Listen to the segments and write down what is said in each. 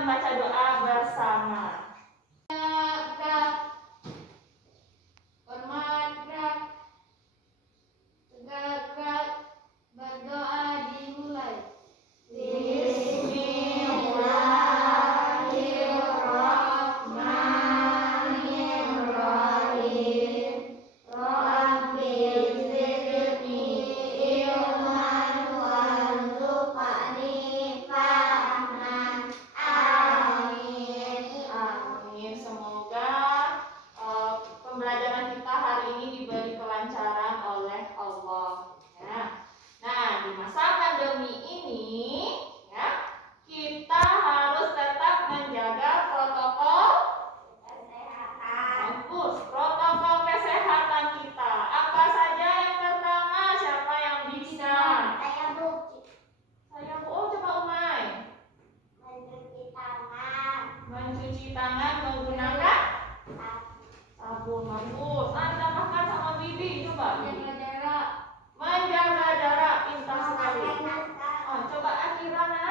membaca doa bersama. Pembelajaran kita hari ini diberi kelancaran oleh Allah. Nah, di masa pandemi ini, kita harus tetap menjaga protokol kesehatan. Protokol kesehatan kita. Apa saja yang pertama? Siapa yang bisa? Saya Bu. Coba Umay. Mencuci tangan menggunakan sabun. Bagus. Tambahkan sama Bibi coba. Menjaga jarak pintar sekali. Coba Akirana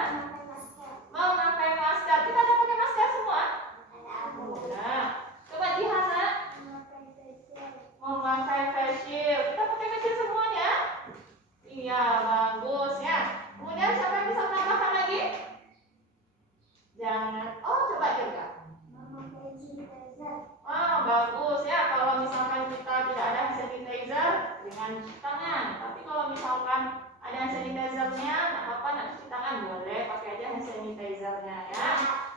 memakai masker. Kita ada pakai masker semua? Nah, coba Jihana memakai face shield. Kita pakai face shield semuanya? Iya, bagus ya. Kemudian siapa yang bisa menambahkan lagi? Jangan. Coba juga. Bagus ya. Kalau misalkan kita tidak ada hand sanitizer, dengan cuci tangan. Tapi kalau misalkan ada hand sanitizernya, nggak apa-apa, nggak cuci tangan, boleh pakai aja hand sanitizernya ya.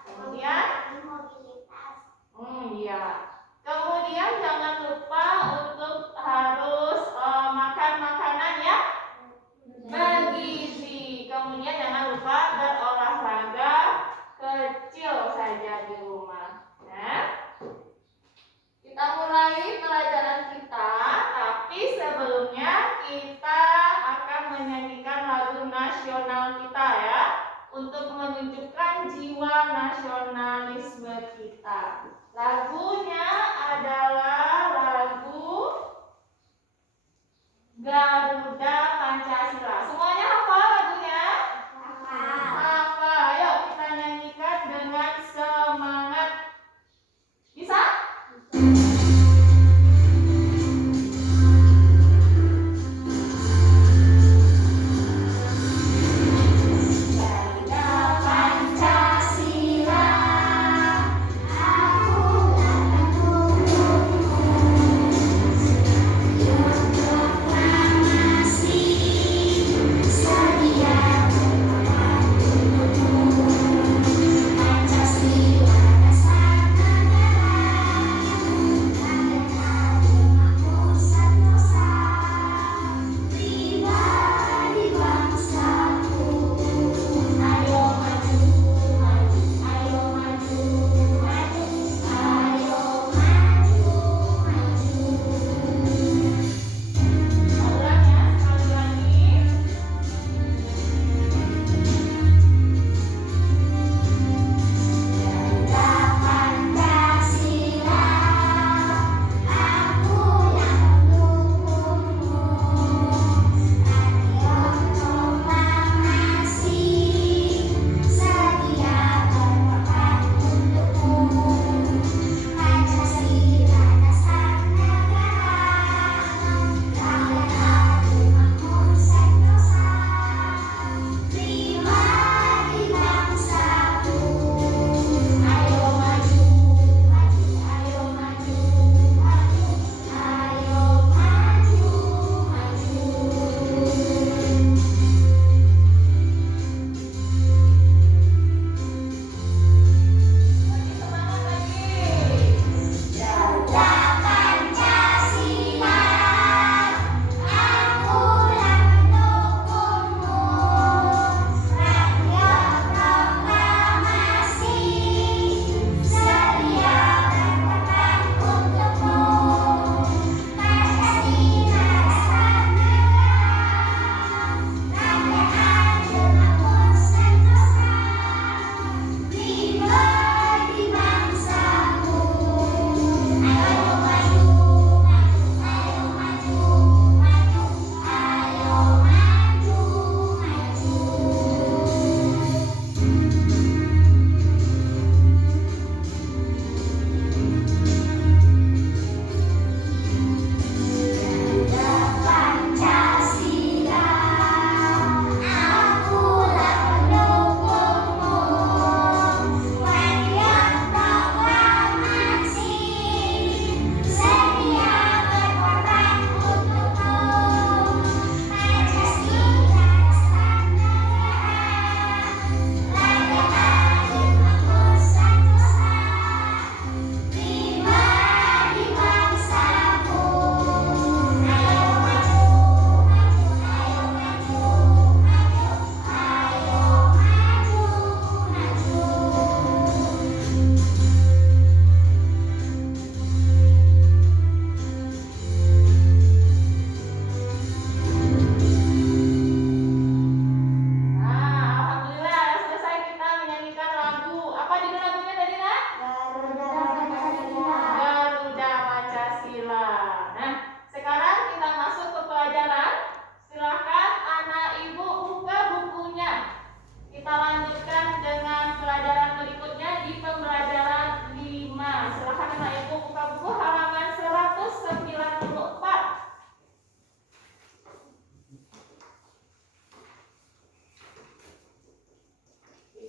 Kemudian, iya. Kemudian jangan lupa untuk harus makan makanan yang bergizi. Kemudian jangan lupa berolahraga kecil saja di rumah. Kita mulai pelajaran kita, tapi sebelumnya kita akan menyanyikan lagu nasional kita ya, untuk menunjukkan jiwa nasionalisme kita. Lagunya adalah lagu Garuda Pancasila. Semuanya hafal lagunya? Hafal. Ayo kita nyanyikan dengan semangat. Bisa? Aku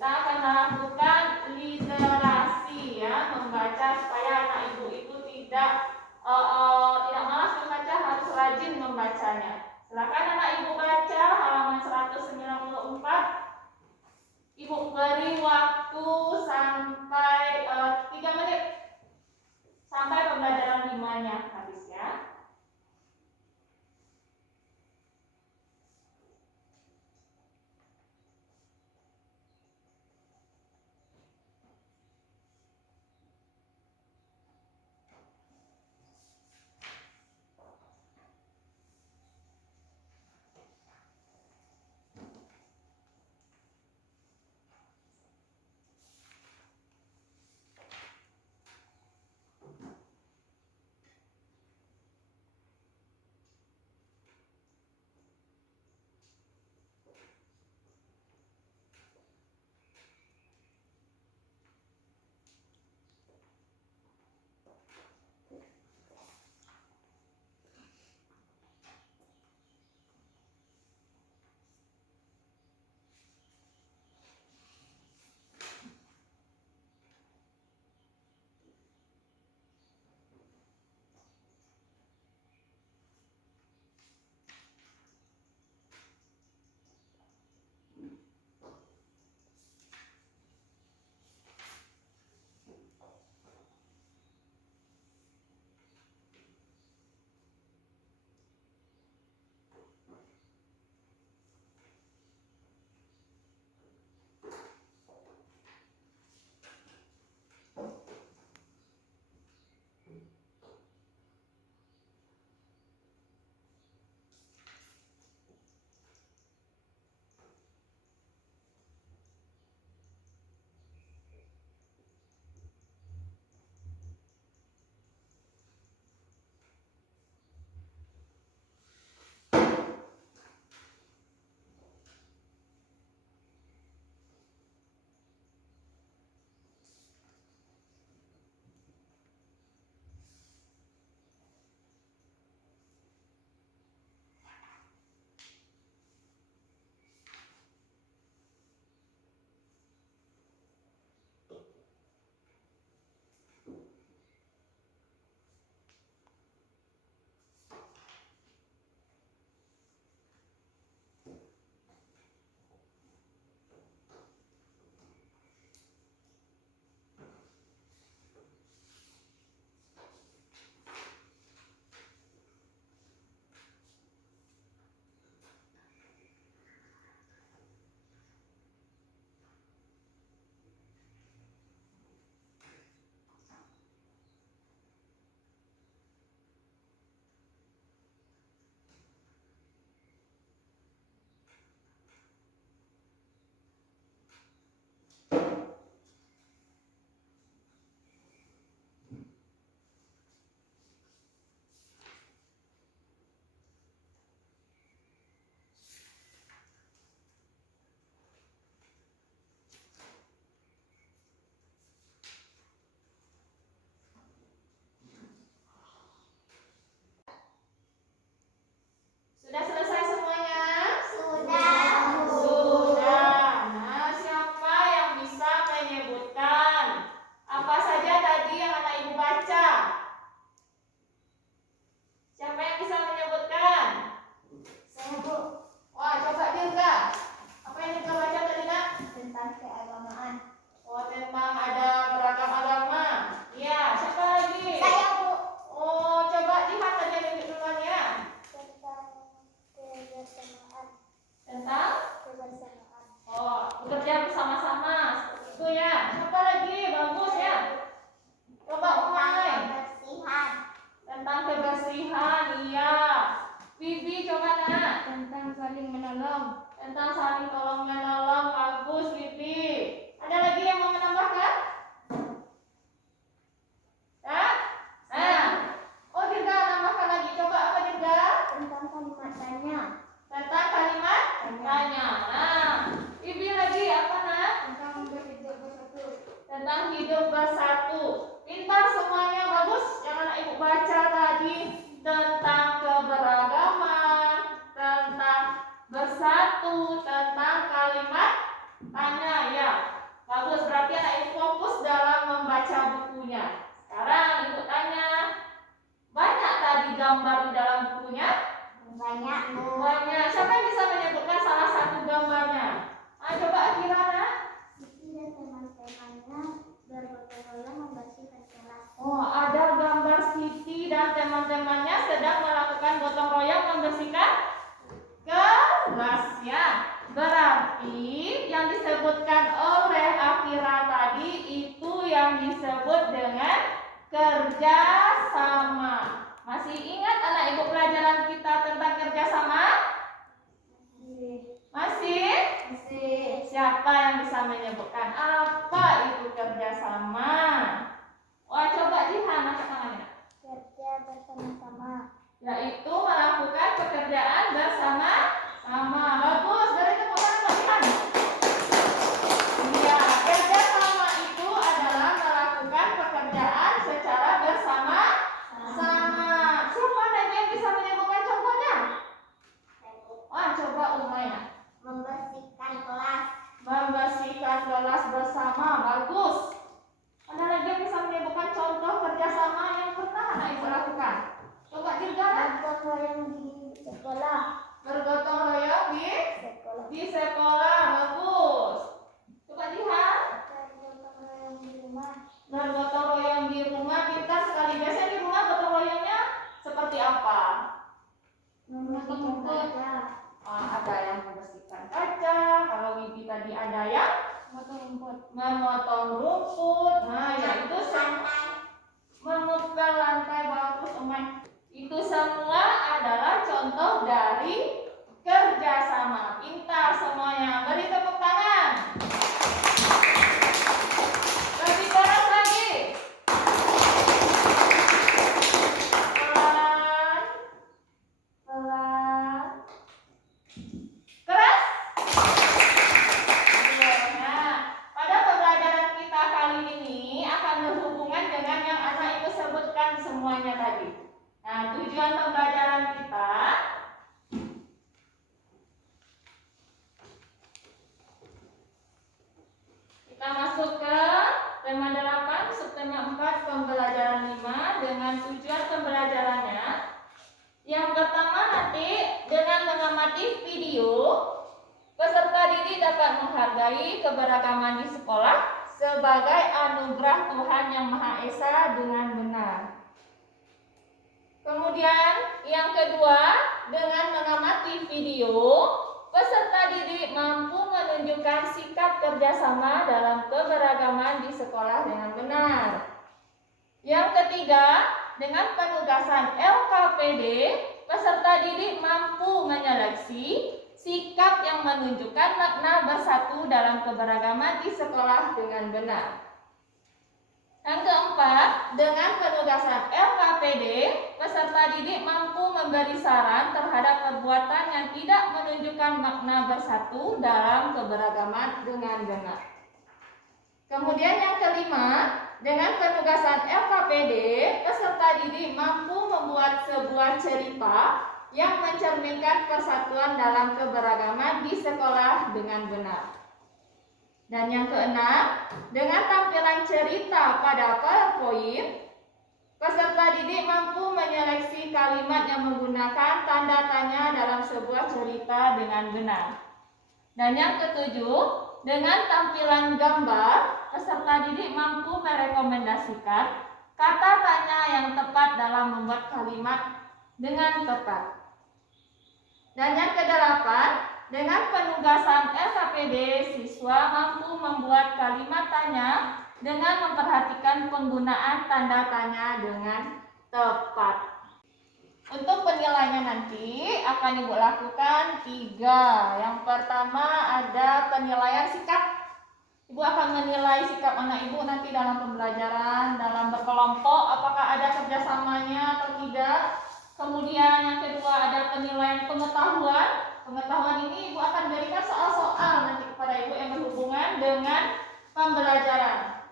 Kita akan lakukan literasi ya, membaca supaya anak ibu itu tidak malas membaca, harus rajin membacanya. Silakan anak ibu baca halaman 194. Ibu beri waktu sampai 3 menit sampai pembelajaran 5-nya habis ya. Sudah selesai semuanya? Sudah. Nah, siapa yang bisa menyebutkan apa saja tadi yang anak ibu baca? Siapa yang bisa menyebutkan? Saya, Bu. Wah, coba Dirga. Apa yang Dirga baca tadi, Nak? Tentang keagamaan. Oh, tentang ada beragam agama. Iya, siapa lagi? Saya, Bu. Oh, coba lihat aja duluan ya. Tentang kebersamaan. Tentang? Kebersamaan. Oh, bekerja bersama-sama. Seperti itu ya. Siapa lagi? Bagus ya. Coba mulai. Kebersihan. Tentang kebersihan, iya. Bibi coba Nak. Tentang saling menolong. Tentang saling tolong menolong, bagus Bibi. Ada lagi yang mau menambahkan? Ya? Nah. Oh, Dirga tambahkan lagi. Coba apa Dirga? Tentang kalimat tanya. Tentang kalimat tanya. Nah, Bibi lagi apa Nak? Tentang berhidup bersatu. Tentang hidup bersatu. Pintar semuanya, bagus. Yang anak ibu baca tadi tentang keberagaman, tentang bersatu, tentang kalimat tanya ya. disebut dengan kerja sama. Masih ingat anak ibu pelajaran kita tentang kerja sama? Masih? Siapa yang bisa menyebutkan apa itu kerja sama? Wah, coba Jihan angkat tangannya. Kerja bersama-sama. Yaitu melakukan pekerjaan bersama-sama. Bagus, dari tepuk tangan buat Jihan. Iya, kerja sama itu adalah melakukan pekerjaan secara bersama-sama. Siapa lagi yang bisa menyebutkan contohnya? Wah, coba Umayya. Membersihkan kelas. Membersihkan kelas bersama. Bagus. Ada lagi yang bisa menyebutkan contoh kerjasama yang pernah anak ibu lakukan? Coba Dirgana. Bergotong royong di sekolah. Bergotong royong di sekolah. Bagus. Coba Jihan. Bergotong royong di rumah. Bergotong royong di rumah. Pintar sekali. Biasanya di rumah gotong royongnya seperti apa? Membersihkan kaca. Ada yang membersihkan kaca. Kalau Wibi tadi ada yang memotong rumput. Nah, ya itu memukul lantai. Bagus, Umay. Itu semua adalah contoh dari kerjasama. Pintar semuanya. Beri tepuk tangan. Lebih keras lagi. Pelan. Pelan. Keras. Nah, pada pembelajaran kita kali ini akan berhubungan dengan yang anak ibu sebutkan semuanya tadi. Nah, tujuan pembelajaran kita masuk ke tema 8, subtema 4, pembelajaran 5 dengan tujuan pembelajarannya. Yang pertama nanti dengan mengamati video, peserta didik dapat menghargai keberagaman di sekolah sebagai anugerah Tuhan Yang Maha Esa dengan benar. Kemudian yang kedua, dengan mengamati video, peserta didik mampu menunjukkan sikap kerjasama dalam keberagaman di sekolah dengan benar. Yang ketiga, dengan penugasan LKPD, peserta didik mampu menyeleksi sikap yang menunjukkan makna bersatu dalam keberagaman di sekolah dengan benar. Yang keempat, dengan penugasan LKPD, peserta didik mampu memberi saran terhadap perbuatan yang tidak menunjukkan makna bersatu dalam keberagaman dengan benar. Kemudian yang kelima, dengan penugasan LKPD, peserta didik mampu membuat sebuah cerita yang mencerminkan persatuan dalam keberagaman di sekolah dengan benar. Dan yang keenam, dengan tampilan cerita pada PowerPoint, peserta didik mampu menyeleksi kalimat yang menggunakan tanda tanya dalam sebuah cerita dengan benar. Dan yang ketujuh, dengan tampilan gambar, peserta didik mampu merekomendasikan kata tanya yang tepat dalam membuat kalimat dengan tepat. Dan yang kedelapan, dengan penugasan LKPD, siswa mampu membuat kalimat tanya dengan memperhatikan penggunaan tanda tanya dengan tepat. Untuk penilaiannya nanti akan Ibu lakukan 3. Yang pertama ada penilaian sikap. Ibu akan menilai sikap anak Ibu nanti dalam pembelajaran, dalam berkelompok, apakah ada kerjasamanya atau tidak. Kemudian yang kedua ada penilaian pengetahuan. Pengetahuan ini Ibu akan berikan soal-soal nanti kepada Ibu yang berhubungan dengan pembelajaran.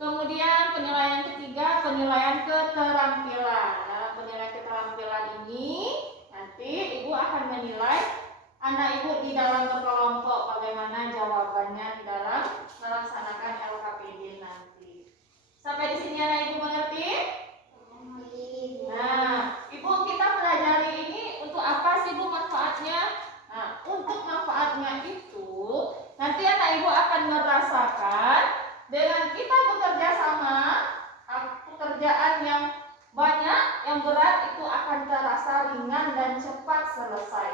Kemudian penilaian ketiga, penilaian keterampilan. Dalam penilaian keterampilan ini nanti Ibu akan menilai anak Ibu di dalam berkelompok bagaimana jawabannya di dalam melaksanakan LKPD nanti. Sampai di sini anak Ibu mengerti? Nah, Ibu kita pelajari ini untuk apa sih Bu manfaatnya? Nah, untuk manfaatnya itu nanti anak Ibu akan merasakan dengan kita bekerja sama, pekerjaan yang banyak, yang berat itu akan terasa ringan dan cepat selesai.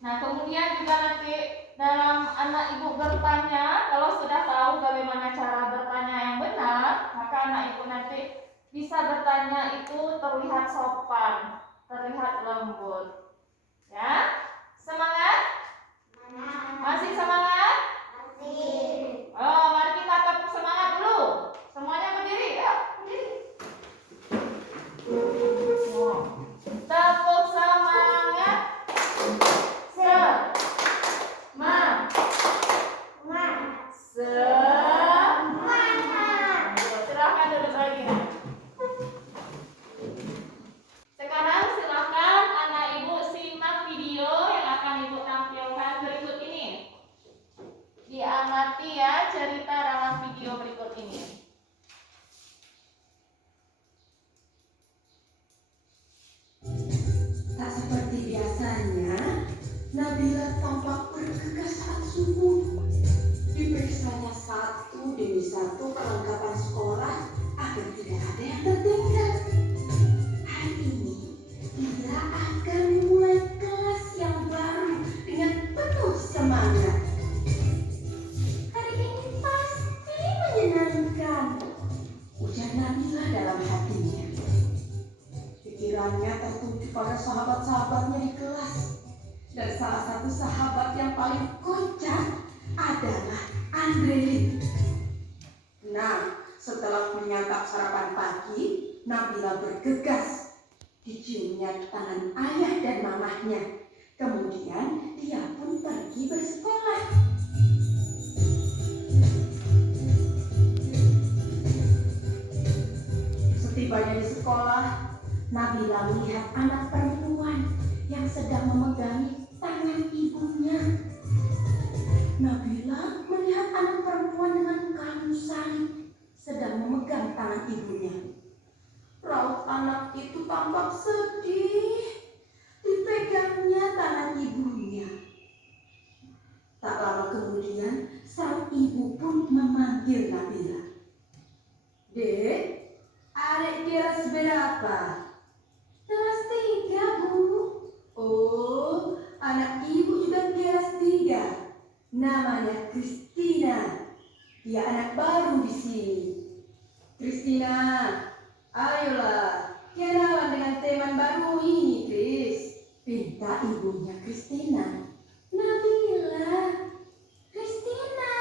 Nah, kemudian juga nanti dalam anak Ibu bertanya pesertanya itu terlihat sopan, terlihat lembut. Ya, semangat? Masih semangat? Oh, mari kita tepuk semangat dulu. Semuanya berdiri, ya, berdiri. Tepuk semangat. Silahkan duduk lagi. Sekarang silakan anak ibu simak video yang akan ibu tampilkan berikut ini. Diamati ya cerita dalam video berikut ini. Tak seperti biasanya, Nabila tampak bergegas saat subuh. Diperiksanya satu demi satu perlengkapan sekolah agar tidak ada yang tertinggal. Hari ini, ia akan mulai kelas yang baru dengan penuh semangat. Hari ini pasti menyenangkan, ujar Nabila dalam hatinya. Pikirannya tertuju pada sahabat-sahabatnya di kelas. Dan salah satu sahabat yang paling kocak adalah Andre. Nah, setelah menyantap sarapan pagi, Nabila bergegas. Diciumnya tangan ayah dan mamahnya. Kemudian dia pun pergi bersekolah. Setibanya di sekolah, Nabila melihat anak perempuan yang sedang memegangi tangan ibunya. Nabila melihat anak perempuan dengan kayu salib sedang memegang tangan ibunya. Raut anak itu tampak sedih. Dipegangnya tangan ibunya. Tak lama kemudian, sang ibu pun memanggil Nabila. Dek, adik kelas berapa? Kelas 3, Bu. Oh, anak ibu juga kelas 3. Namanya Kristina. Dia anak baru di sini. Kristina, ayolah, kenalan dengan teman baru ini, Kris. Pinta ibunya Kristina. Nabila, Kristina.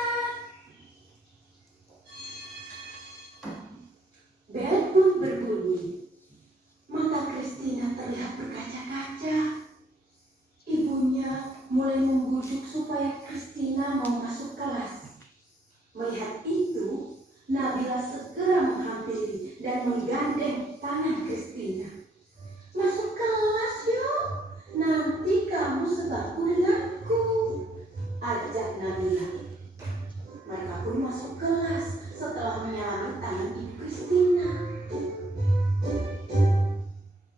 Bel pun berbunyi. Mata Kristina terlihat berkaca-kaca. Ibunya mulai membujuk supaya Kristina mau masuk kelas. Melihat itu, Nabila segera menghampiri dan menggandeng tangan Kristina. Masuk kelas yuk, nanti kamu sebangku denganku, ajak Nabila. Mereka pun masuk kelas setelah menyalami tangan ibu Kristina.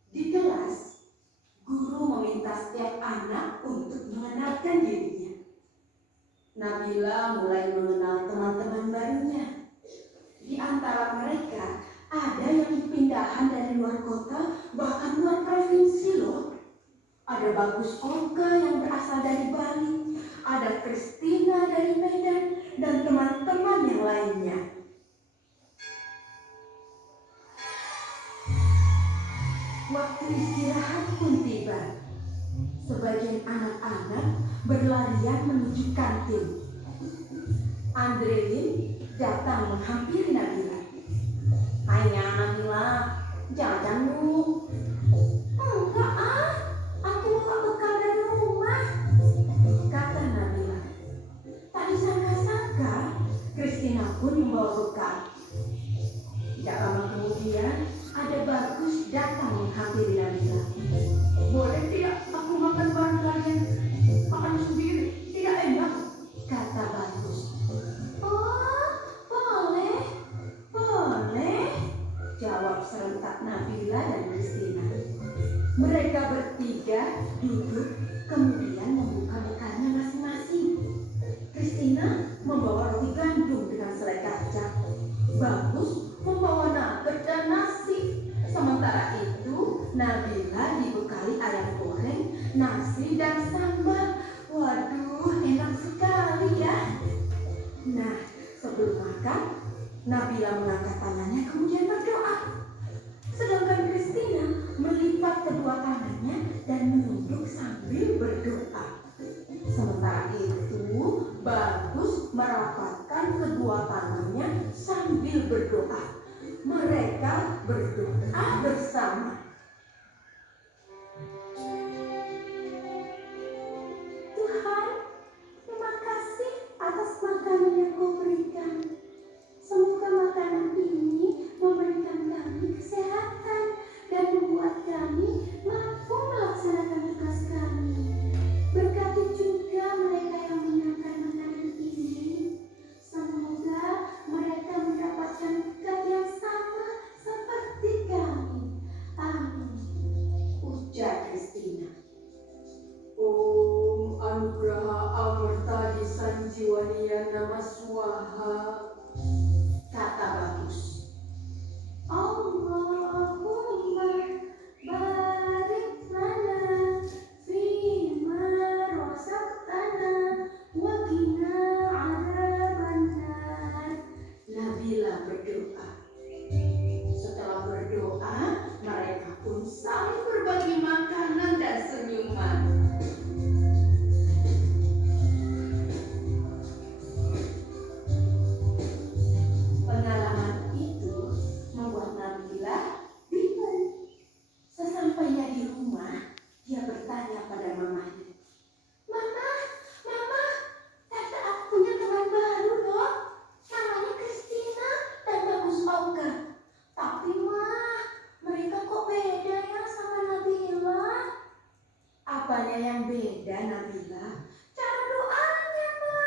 Di kelas, guru meminta setiap anak untuk mengenalkan dirinya. Nabila mulai mengenal teman-teman barunya. Di antara mereka, ada yang pindahan dari luar kota, bahkan luar provinsi loh. Ada Bagus Oka yang berasal dari Bali, ada Kristina dari Medan, dan teman-teman yang lainnya. Waktu istirahat pun tiba. Sebagian anak-anak berlarian menuju kantin. Andrelin datang menghampiri Nabila. Hai Nabila, jajan dulu. Enggak aku bawa bekal dari rumah, kata Nabila. Tak disangka-sangka, Kristina pun membawa bekal. Tidak lama kemudian, ada Bagus datang menghampiri Nabila. Boleh tidak aku makan bareng kalian? Makan sendiri, tidak enak, kata Bagus. Oh, boleh, jawab serentak Nabila dan Kristina. Mereka bertiga duduk, kemudian membuka bekalnya masing-masing. Kristina membawa roti gandum dengan selai kacang. Bagus membawa nugget dan nasi. Sementara itu, Nabila dibekali ayam goreng, nasi dan sambal. Waduh, enak sekali ya. Nah, sebelum makan, Nabila mengangkat tangannya kemudian berdoa. sedangkan Christina melipat kedua tangannya dan menunduk sambil berdoa. Sementara itu, Bagus merapatkan kedua tangannya sambil berdoa. Mereka berdoa bersama. Tuhan, terima kasih atas makanan yang Kau berikan. Semoga makanan ini memberikan kami kesehatan dan membuat kami mampu melaksanakan tugas kami. Berkati juga mereka yang menyiapkan makanan ini. Semoga mereka mendapatkan berkat yang sama seperti kami. Amin. Ujar Christina. Om Anugraha Amartadi Sanjiwaniya Nama Swaha, kata Bagus. Allahumma barik lana fima razaqtana wa qina adzabannar. Nabila berdoa. Setelah berdoa, mereka pun saling berbagi makanan dan senyuman. Pengalaman itu membuat Nabila bingung. Sesampainya di rumah, dia bertanya pada mamanya. Mama, tante aku punya teman baru loh. Namanya Christina dan Bagus Oka. Tapi mereka kok beda ya sama Nabila? Apanya yang beda, Nabila? Cara doanya, Ma.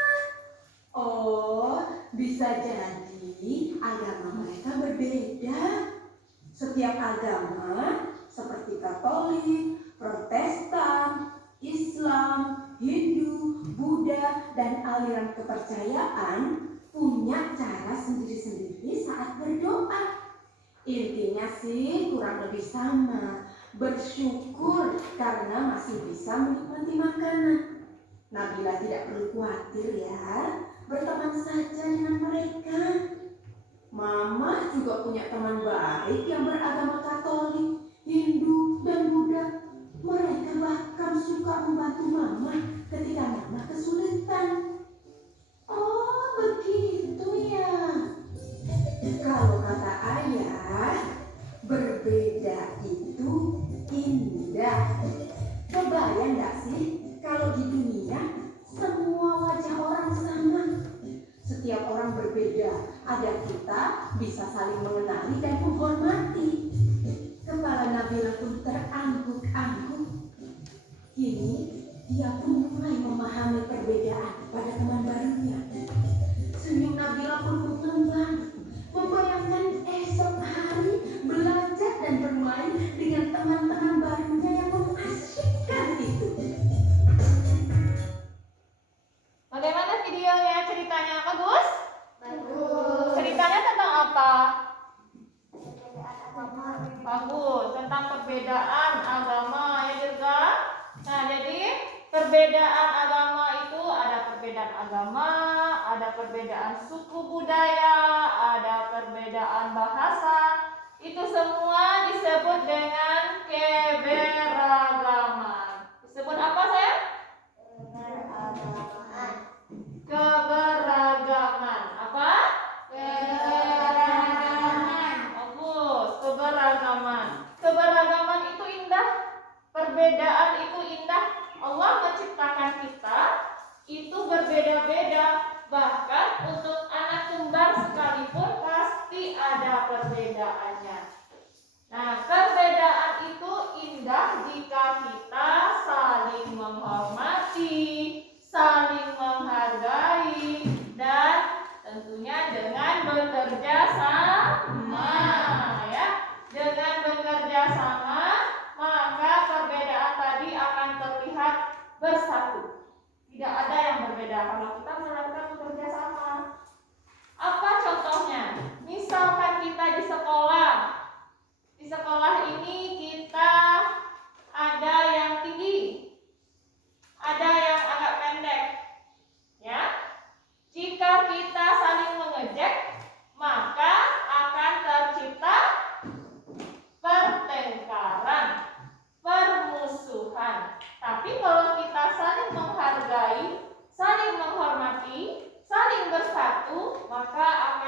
Oh, bisa jadi agama mereka berbeda. Setiap agama seperti Katolik, Protestan, Islam, Hindu, Buddha, dan aliran kepercayaan punya cara sendiri-sendiri saat berdoa. Intinya sih kurang lebih sama. Bersyukur karena masih bisa menikmati makanan. Nabila tidak perlu khawatir ya. Berteman saja dengan mereka. Mama juga punya teman baik yang beragama Katolik, Hindu, dan Buddha. Mereka bahkan suka membantu Mama ketika Mama kesulitan. Oh, begitu ya. Kalau kata ayah, berbeda itu indah. Kebayang gak sih kalau di dunia semua wajah orang sama? Setiap orang berbeda agar kita bisa saling mengenali dan menghormati. Kepala Nabila pun terangguk-angguk. Kini dia pun mulai memahami perbedaan pada teman barunya. Senyum Nabila pun mengembang, membayangkan esok hari belajar dan bermain dengan teman-teman barunya yang mengasyikkan itu. Bagaimana videonya, ceritanya? Bagus? Bagus. Ceritanya tentang apa? Perbedaan agama. Bagus, tentang perbedaan agama ya juga. Nah, jadi perbedaan agama itu ada perbedaan agama, ada perbedaan suku budaya, ada perbedaan bahasa. Itu semua disebut dengan keberagaman. Disebut apa, sayang? Keberagaman. Keberagaman. Apa? Keberagaman. Bagus, keberagaman. Keberagaman itu indah. Perbedaan itu indah. Allah menciptakan kita itu berbeda-beda. Bahkan untuk anak kembar sekalipun pasti ada perbedaannya. Nah, perbedaan itu indah jika kita saling menghormati, saling menghargai, dan tentunya dengan bekerja sama, ya. Dengan bekerja sama, maka perbedaan tadi akan terlihat bersatu. Tidak ada yang berbeda kalau kita melakukan bekerja sama. Apa contohnya? Misalkan kita di sekolah. Di sekolah ini kita ada yang tinggi, ada yang agak pendek. Ya. Jika kita saling mengejek, maka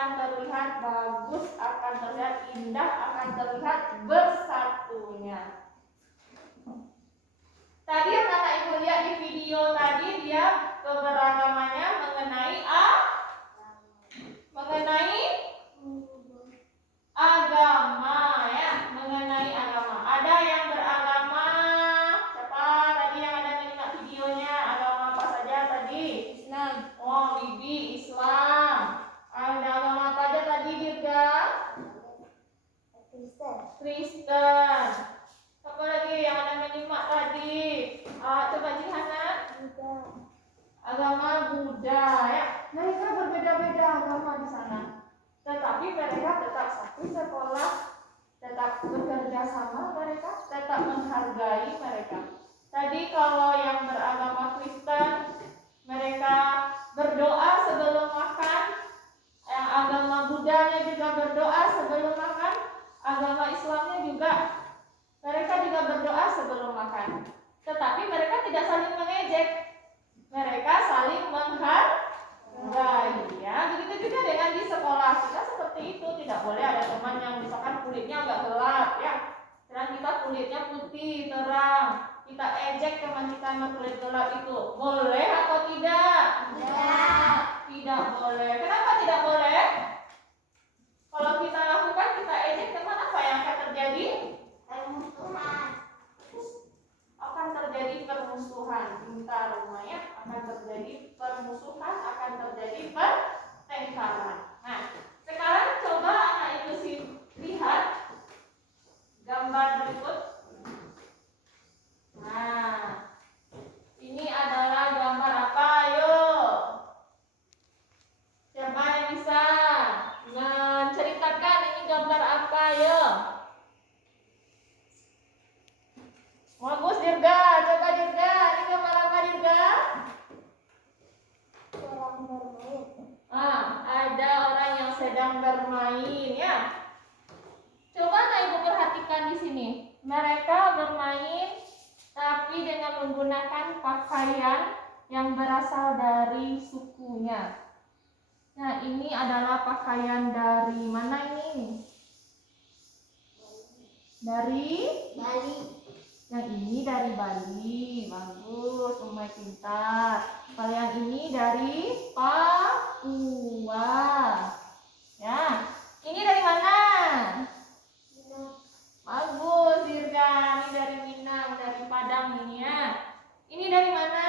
akan terlihat bagus, akan terlihat indah, akan terlihat bersatunya. Tadi yang anak ibu lihat di video tadi, dia keberagamannya mengenai agama ya, mengenai agama. Ada yang beragama, siapa tadi yang ada menyimak videonya? Agama apa saja tadi? Islam. Oh, Bibi Islam. Ada agama apa aja tadi, Dirga? Kristen. Kristen. Apa lagi yang ada menyimak tadi? Coba Jihana. Buddha. Agama Buddha ya. Mereka berbeda-beda agama di sana. Tetapi mereka tetap satu sekolah, tetap bekerja sama mereka, tetap menghargai mereka. Tadi kalau yang beragama Kristen, mereka berdoa sebelum makan. Yang agama Buddhanya juga berdoa sebelum makan. Agama Islamnya juga, mereka juga berdoa sebelum makan. Tetapi mereka tidak saling mengejek, mereka saling menghargai ya. Begitu juga dengan di sekolah kita seperti itu. Tidak boleh ada teman yang misalkan kulitnya agak gelap ya, dan kita kulitnya putih terang, kita ejek teman kita yang kulit gelap itu. Boleh atau tidak? Tidak. Tidak boleh. Kenapa tidak boleh? Kalau kita lakukan, kita ejek teman, apa yang akan terjadi? Permusuhan. Akan terjadi permusuhan. Pintar rumahnya, akan terjadi permusuhan, akan terjadi pertengkaran. Nah, sekarang coba anak ibu lihat gambar berikut. Nah, ini adalah gambar apa? Yuk, siapa yang bisa menceritakan ini gambar apa? Yuk. Bagus Dirga, coba Dirga, ini gambar apa Dirga? Orang bermain. Ada orang yang sedang bermain ya. Coba Nak Ibu perhatikan di sini. Mereka bermain tapi dengan menggunakan pakaian yang berasal dari sukunya. Nah, ini adalah pakaian dari mana ini? Dari Bali. yang ini dari Bali. Bagus, Umay pintar. Kalau yang ini dari Papua. Ya. Ini dari mana? Minang. Bagus, Dirga. Ini dari Minang, dari Padang ini ya. Ini dari mana?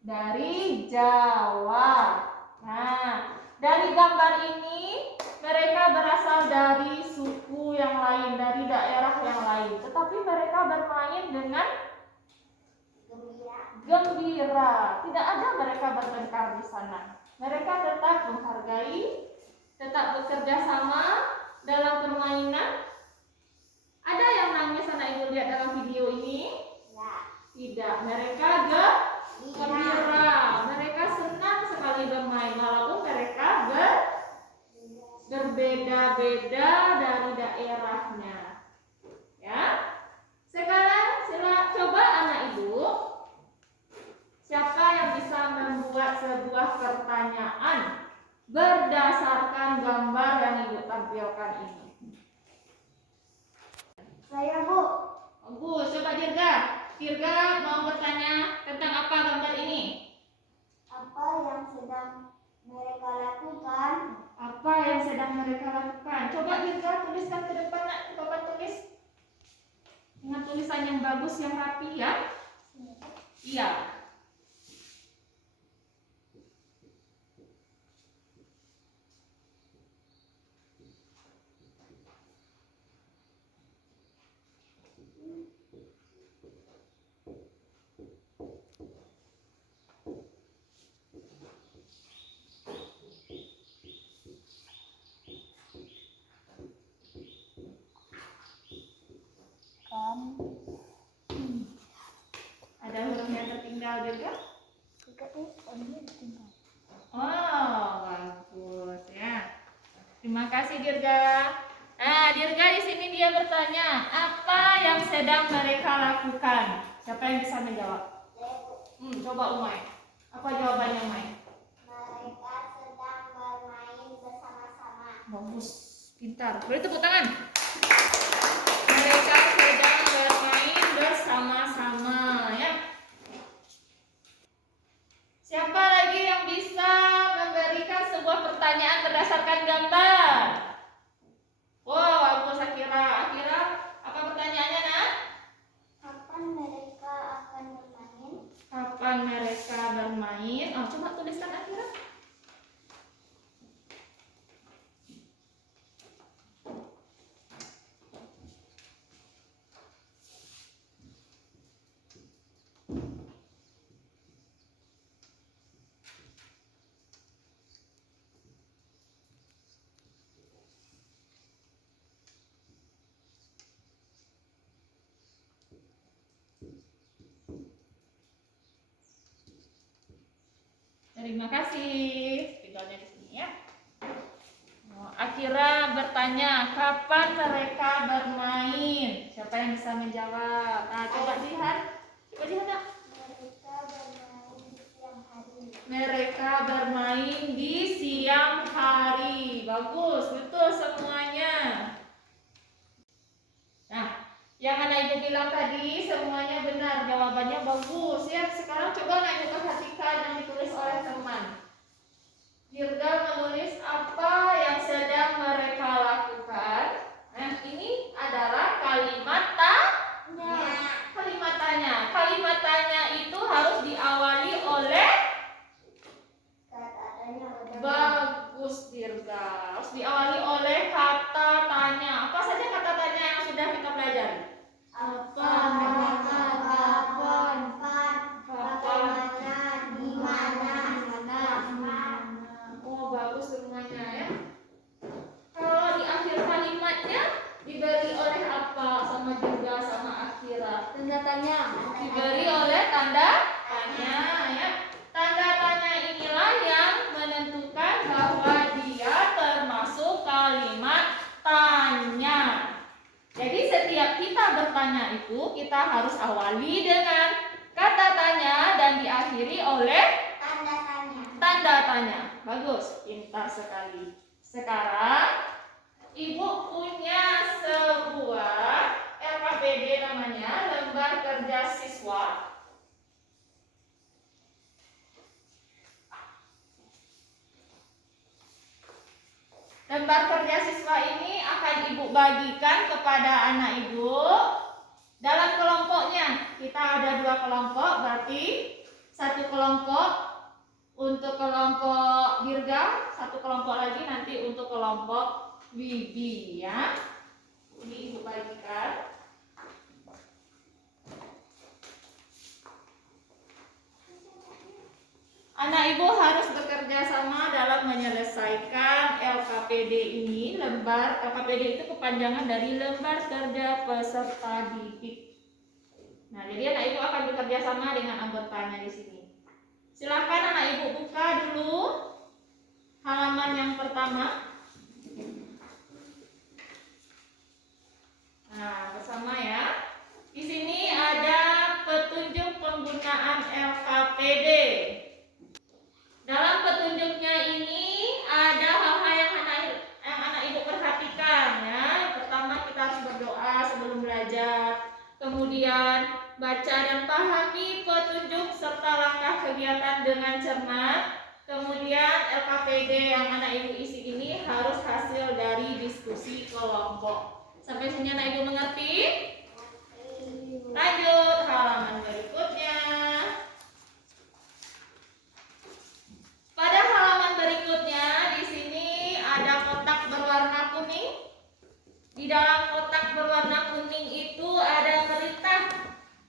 Dari Jawa. Nah, dari gambar ini mereka berasal dari suku yang lain, dari daerah yang lain. Tetapi mereka bermain dengan gembira. Tidak ada mereka bertengkar di sana. Mereka tetap menghargai, tetap bekerja sama dalam permainan. Ada yang nangis anak ibu lihat dalam video ini? Ya. Tidak. Mereka gembira. Mereka senang sekali bermain walaupun mereka berbeda-beda dari daerahnya. Ya. Sekarang coba anak ibu, siapa yang bisa membuat sebuah pertanyaan berdasarkan gambar yang ibu tampilkan ini? Saya, Bu. Bagus, coba Dirga. Dirga mau bertanya tentang apa gambar ini? Apa yang sedang mereka lakukan? Apa yang sedang mereka lakukan? Coba Dirga tuliskan ke depan, Nak. Coba tulis dengan tulisan yang bagus, yang rapi ya. Iya. Ada huruf yang tertinggal Dirga? Oh, bagus ya. Terima kasih Dirga. Nah, Dirga di sini dia bertanya, apa yang sedang mereka lakukan? Siapa yang bisa menjawab? Coba Umay. Apa jawabannya Umay? bagus, pintar. Boleh tepuk tangan. Mereka sedang bermain bersama-sama, ya. Siapa lagi yang bisa memberikan sebuah pertanyaan berdasarkan gambar? Wow, bagus Akira. Akira, apa pertanyaannya, Nak? Kapan mereka akan bermain? Kapan mereka bermain? Oh, coba tuliskan Akira. Terima kasih. Tinggalnya di sini ya. Akira bertanya, kapan mereka bermain? Siapa yang bisa menjawab? Nah, coba lihat. Coba lihat, Nak. Mereka bermain di siang hari. Mereka bermain di siang hari. Bagus, betul semuanya. Nah, yang anak ibu bilang tadi semuanya benar, jawabannya bagus ya. Sekarang coba anak ibu perhatikan yang ditulis oleh teman. Dirga menulis apa yang sedang mereka lakukan. Nah, ini adalah kalimat tanya. Kalimat tanya. Kalimat tanya itu harus diawali oleh bagus Dirga. Harus diawali oleh kata tanya. Apa saja kata tanya yang sudah kita pelajari? Apa, mereka, kapan, bagaimana, di mana. Oh, bagus semuanya ya. Kalau di akhir kalimatnya diberi oleh apa sama Dirga sama Akira? Tanda tanya. Diberi oleh tanda tanya ya. Tanda tanya inilah yang menentukan bahwa dia termasuk kalimat tanya. Jadi setiap kita bertanya itu kita harus awali dengan kata tanya dan diakhiri oleh Tanda tanya. tanda tanya. Bagus, pintar sekali. Sekarang ibu punya sebuah LKPD namanya lembar kerja siswa. Lembar kerja siswa ini akan ibu bagikan kepada anak ibu dalam kelompoknya. Kita ada 2 kelompok, berarti 1 kelompok untuk kelompok Dirga, 1 kelompok lagi nanti untuk kelompok Wibi ya. Ini ibu bagikan. Anak ibu harus bekerja sama dalam menyelesaikan LKPD ini. Lembar LKPD itu kepanjangan dari lembar kerja peserta didik. Nah, jadi anak ibu akan bekerja sama dengan anggotanya di sini. Silakan anak ibu buka dulu halaman yang pertama. Nah, bersama ya. Di sini ada petunjuk penggunaan LKPD. Dalam petunjuknya ini ada hal-hal yang anak ibu perhatikan ya. Pertama, kita harus berdoa sebelum belajar. Kemudian baca dan pahami petunjuk serta langkah kegiatan dengan cermat. Kemudian LKPD yang anak ibu isi ini harus hasil dari diskusi kelompok. Sampai sini anak ibu mengerti? Lanjut halaman berikutnya. Pada halaman berikutnya di sini ada kotak berwarna kuning. Di dalam kotak berwarna kuning itu ada perintah.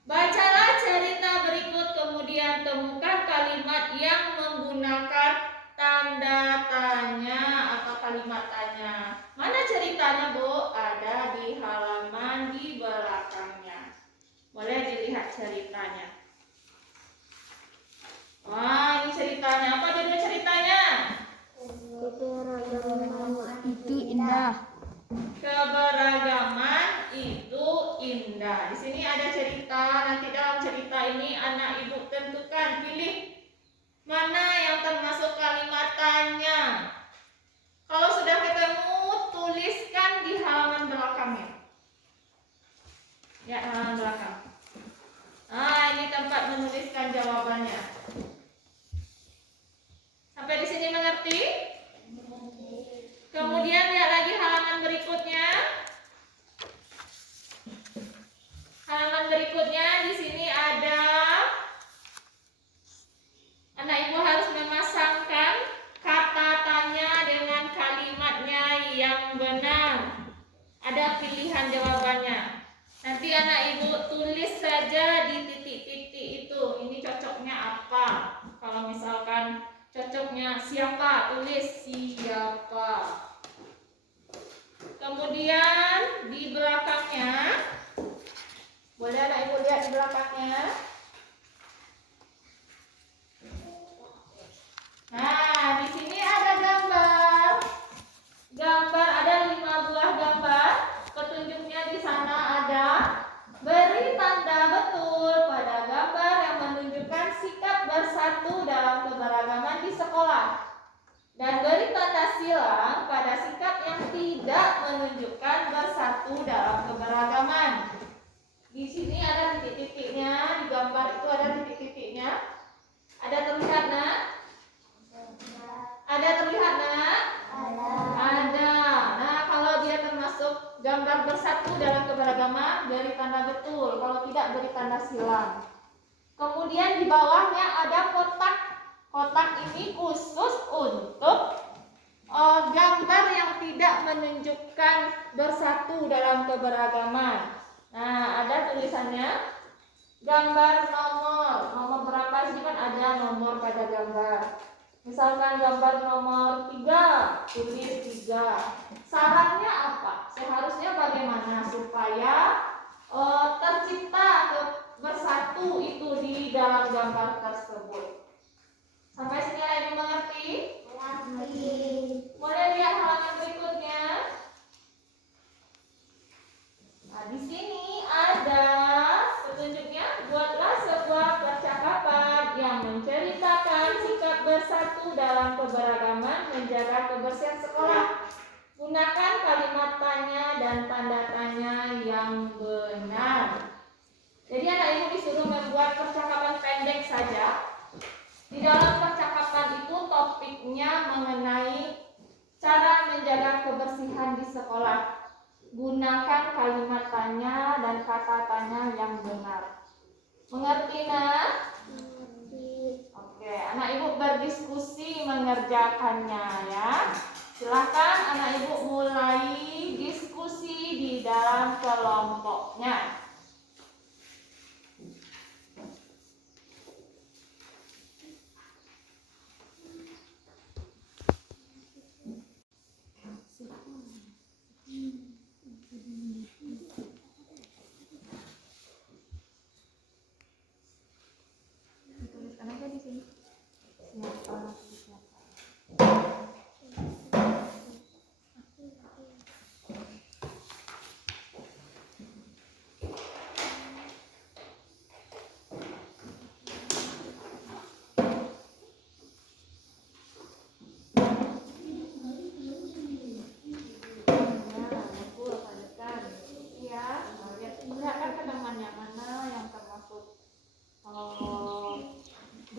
Bacalah cerita berikut kemudian temukan kalimat yang menggunakan tanda tanya atau kalimat tanya. Mana ceritanya, Bu? Ada di halaman di belakangnya. Boleh dilihat ceritanya. contohnya siapa, tulis siapa. Kemudian di belakangnya, boleh anak ibu lihat di belakangnya. Nah, di sini ada gambar. Ada 5 buah gambar. Petunjuknya di sana ada. Beri tanda betul pada gambar yang menunjukkan sikap bersatu dalam keberagaman di sekolah. Dan beri tanda silang pada sikap yang tidak menunjukkan bersatu dalam keberagaman. Di sini ada titik-titiknya, di gambar itu ada titik-titiknya. Ada terlihat, Nak? Ada terlihat, Nak? Ada. Nah, kalau dia termasuk gambar bersatu dalam keberagaman, beri tanda betul. Kalau tidak, beri tanda silang. Kemudian di bawahnya ada kotak. Kotak ini khusus untuk gambar yang tidak menunjukkan bersatu dalam keberagaman. Nah, ada tulisannya gambar nomor berapa sih, kan ada nomor pada gambar. Misalkan gambar nomor 3, tulis 3. Sarannya apa? Seharusnya bagaimana supaya tercipta bersatu itu di dalam gambar tersebut. Sampai sini Ibu mengerti? Mengerti. Boleh lihat halaman berikutnya. Nah, di sini ada petunjuknya. Buatlah sebuah percakapan yang menceritakan sikap bersatu dalam keberagaman menjaga kebersihan sekolah. Gunakan kalimat tanya dan tanda tanya yang benar. Jadi anak ibu disuruh membuat percakapan pendek saja. Di dalam percakapan itu topiknya mengenai cara menjaga kebersihan di sekolah. Gunakan kalimat tanya dan kata tanya yang benar. Mengerti, Nak? Oke, anak ibu berdiskusi mengerjakannya ya. Silakan anak ibu mulai diskusi di dalam kelompoknya. Tuliskan aja di sini. Lihatkan ke temannya mana yang termasuk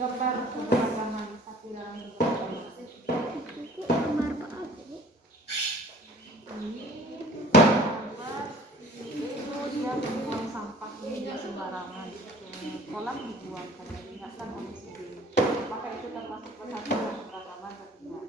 gambar keberagaman satu dalam keberagaman. Ini gambar itu dia membuang sampah tidak sembarangan. Kolam dibuang karena diingatkan oleh sendiri. Apakah itu termasuk bersatu dalam keberagaman atau tidak?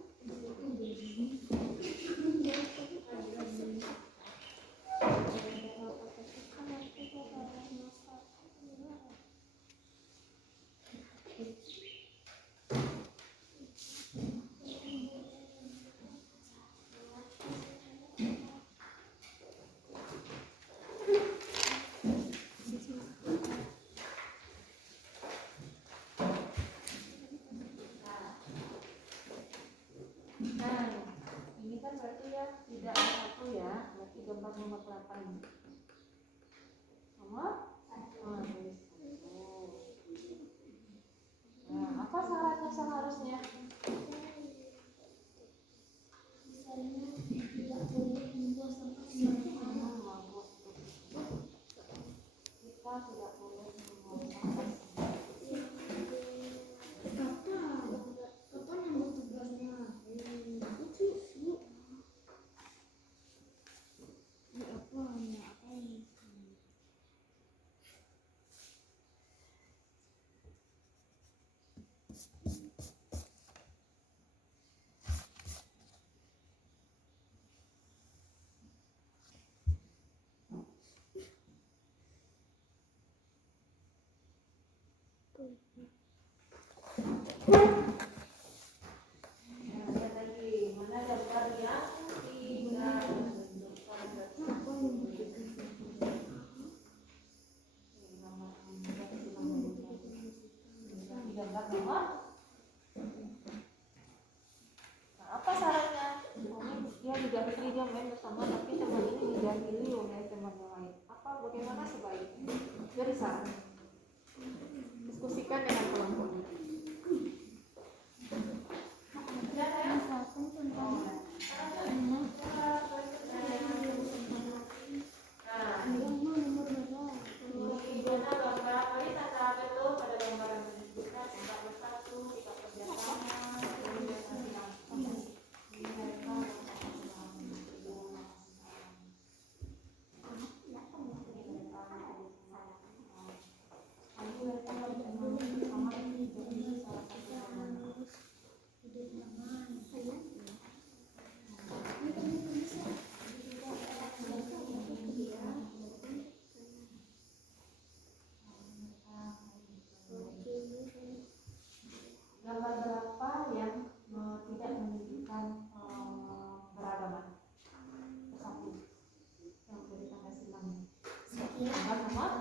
Nah, ini kan berarti ya tidak satu ya, berarti gambar nomor berapa ini? Nomor? Nah, apa syaratnya seharusnya? Tidak boleh membuang sampah sembarangan. Kita tidak boleh membuang sampah. Kapan yang buat tugasnya? dijahili dia main bersama, tapi teman ini dijahili oleh teman yang lain. Apa bagaimana sebaiknya? Beri saran. Diskusikan dengan kelompoknya. Misalkan contohnya nomor berapa? Gimana gambar? Mari tata betul pada gambaran menunjukkan tingkat bersatu, tingkat kerjasama, gambar berapa yang tidak menunjukkan keragaman bersatu yang dari tanda silang. Gambar nomor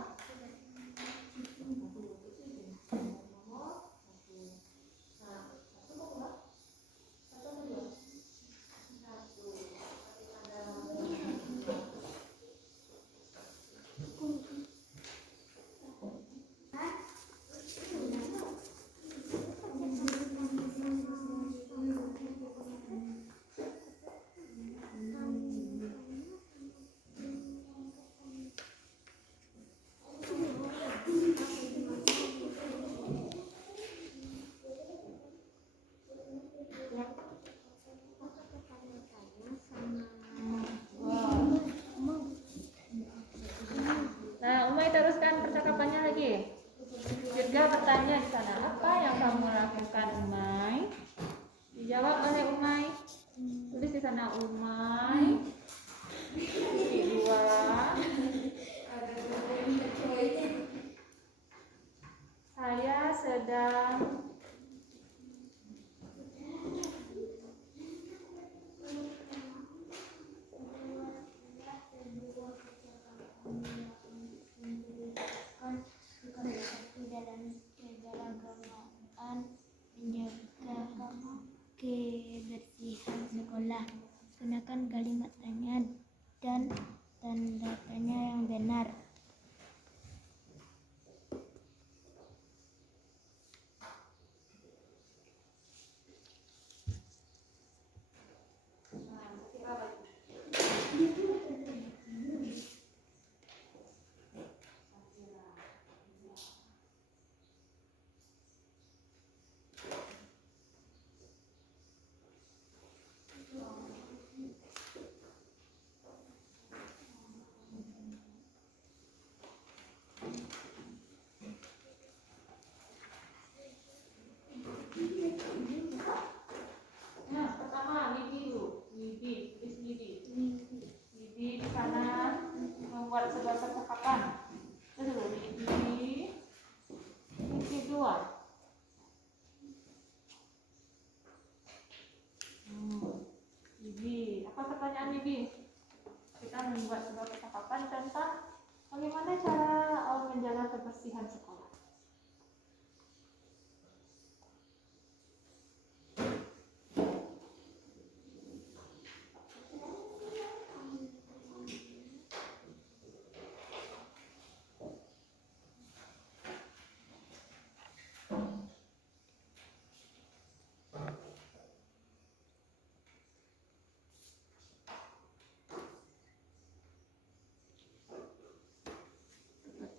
teruskan percakapannya lagi. Dirga bertanya di sana, apa yang kamu lakukan, Umay? Dijawab oleh Umay. Tulis di sana, Umay. Kedua. Saya sedang dalam keberagamaan menjaga kebersihan sekolah. Gunakan kalimat tanya dan tanda tanya yang benar. pertama Widi dulu. Widi, tulis Widi. Widi di sana membuat sebuah percakapan. Terus dulu Widi. Widi dua. Widi, apa pertanyaan Widi? Kita membuat sebuah percakapan tentang bagaimana cara menjaga kebersihan sekolah.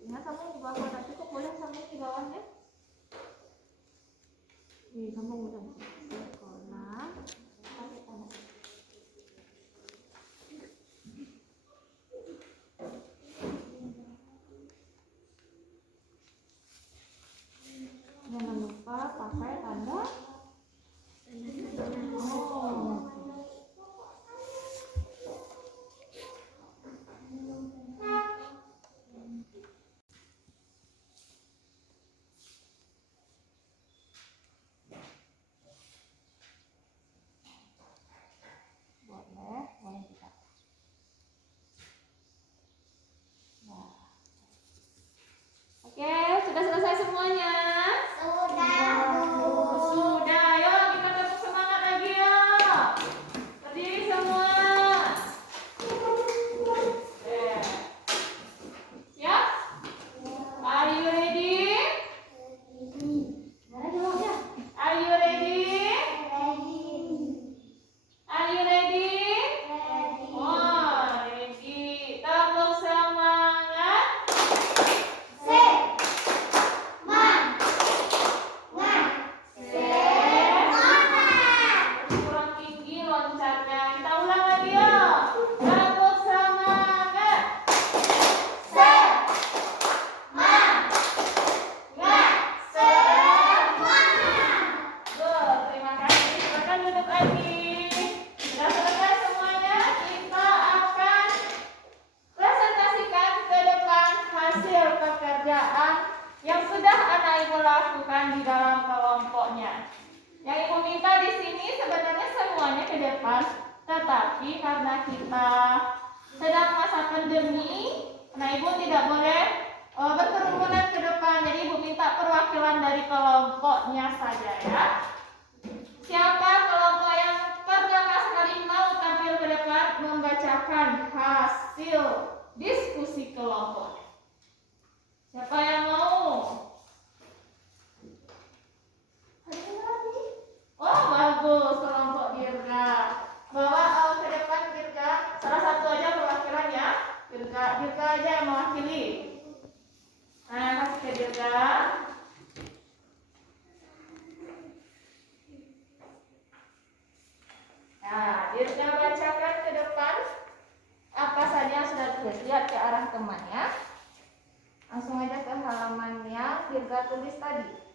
Nah, kamu di bawah tak cukup, boleh kamu di bawahnya. Kamu udah sekolah. Pakai tanda. Jangan lupa pakai tanda. kan. Tetapi karena kita sedang masa pandemi, nah Ibu tidak boleh berkerumunan ke depan. Jadi Ibu minta perwakilan dari kelompoknya saja ya. Siapa kelompok yang pertama sekali mau tampil ke depan membacakan hasil diskusi kelompok? Siapa yang mau? Oh bagus, kelompok Dirga. Bawa ke depan Dirga. Salah satu aja perwakilan ya. Dirga aja yang mewakili. Nah, kasih ke Dirga. Nah, Dirga bacakan ke depan apa saja yang sudah ditulis. Lihat ke arah temannya. Langsung aja ke halaman yang Dirga tulis tadi.